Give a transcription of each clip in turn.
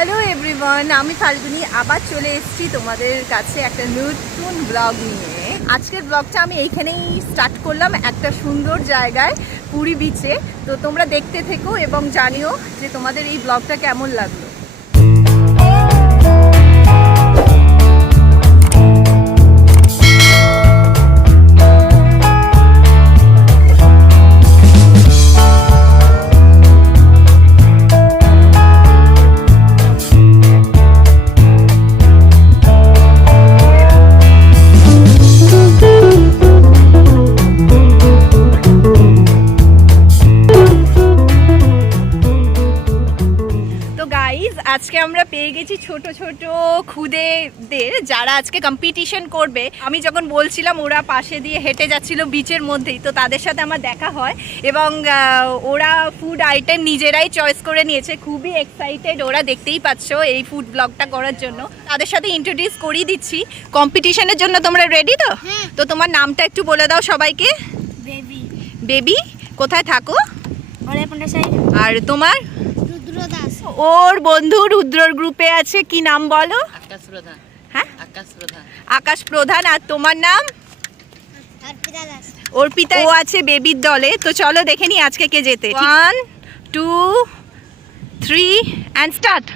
Hello everyone, আমি ফাল্গুনি আবার চলে এসেছি তোমাদের কাছে একটা নতুন ব্লগ নিয়ে। আজকের ব্লগটা আমি এইখানেই স্টার্ট করলাম, একটা সুন্দর জায়গায়, পুরী বিচে। তো তোমরা দেখতে থেকো এবং জানিও যে তোমাদের এই ব্লগটা কেমন লাগলো। আজকে আমরা পেয়ে গেছি ছোট ছোট খুদেদের, যারা আজকে কম্পিটিশন করবে। আমি যখন বলছিলাম ওরা পাশে দিয়ে হেঁটে যাচ্ছিল বিচের মধ্যেই, তো তাদের সাথে আমার দেখা হয় এবং ওরা ফুড আইটেম নিজেরাই চয়েস করে নিয়েছে। খুবই এক্সাইটেড ওরা, দেখতেই পাচ্ছ এই ফুড ব্লগটা করার জন্য। তাদের সাথে ইন্ট্রোডিউস করিয়ে দিচ্ছি। কম্পিটিশনের জন্য তোমরা রেডি তো? তো তোমার নামটা একটু বলে দাও সবাইকে। বেবি। বেবি, কোথায় থাকো? আর তোমার? ওর বন্ধু রুদ্রর গ্রুপে আছে, কি নাম বলো? আকাশ প্রধান। হ্যাঁ, আকাশ প্রধান। আকাশ প্রধান। আর তোমার নাম? অর্পিতা। ও আছে বেবির দলে। তো চলো দেখে নি আজকে কে জেতে। 1 2 3 অ্যান্ড স্টার্ট।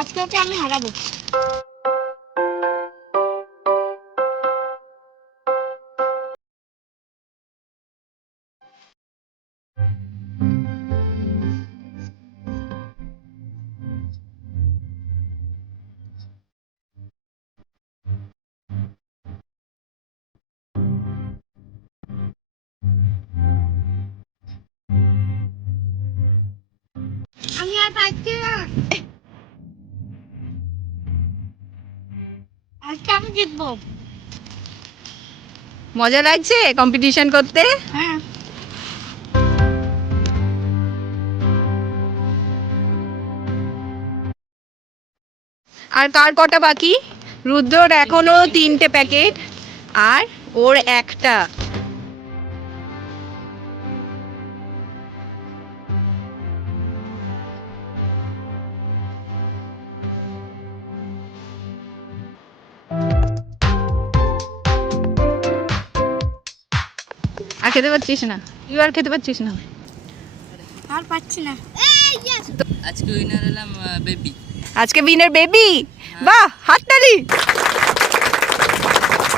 আজকে ওকে আমি হারাবো। আমি আর পাচ্ছি না। আজকে আমি জিতবো। মজা লাগছে কম্পিটিশন করতে? হ্যাঁ। আর কার কটা বাকি? রুদ্রর এখনো 3টে প্যাকেট আর ওর একটা। আর খেতে পাচ্ছিস না? তুই আর খেতে পাচ্ছিস না? আর পাচ্ছি না। আজকে উইনার হলাম বেবি। আজকে উইনার বেবি। বাহ, হাততালি।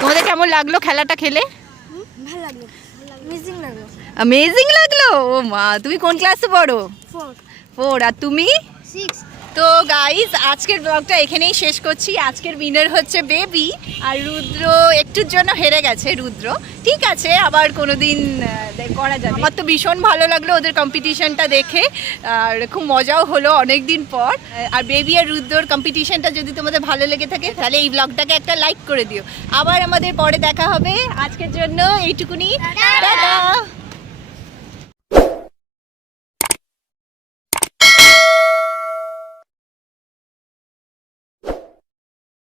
তোমাদের কেমন লাগলো খেলাটা খেলে? ভালো লাগলো, মিজিং লাগলো। অ্যামেজিং লাগলো। ও মা, তুমি কোন ক্লাসে পড়ো? 4 4। আর তুমি? 6 তো গাইজ, আজকের ব্লগটা এখানেই শেষ করছি। আজকের উইনার হচ্ছে বেবি, আর রুদ্র একটুর জন্য হেরে গেছে। রুদ্র ঠিক আছে, আবার কোনোদিন করা যাবে। আমার তো ভীষণ ভালো লাগলো ওদের কম্পিটিশনটা দেখে, আর খুব মজাও হলো অনেক দিন পর। আর বেবি আর রুদ্রর কম্পিটিশনটা যদি তোমাদের ভালো লেগে থাকে তাহলে এই ব্লগটাকে একটা লাইক করে দিও। আবার আমাদের পরে দেখা হবে। আজকের জন্য এইটুকুনি, টাটা।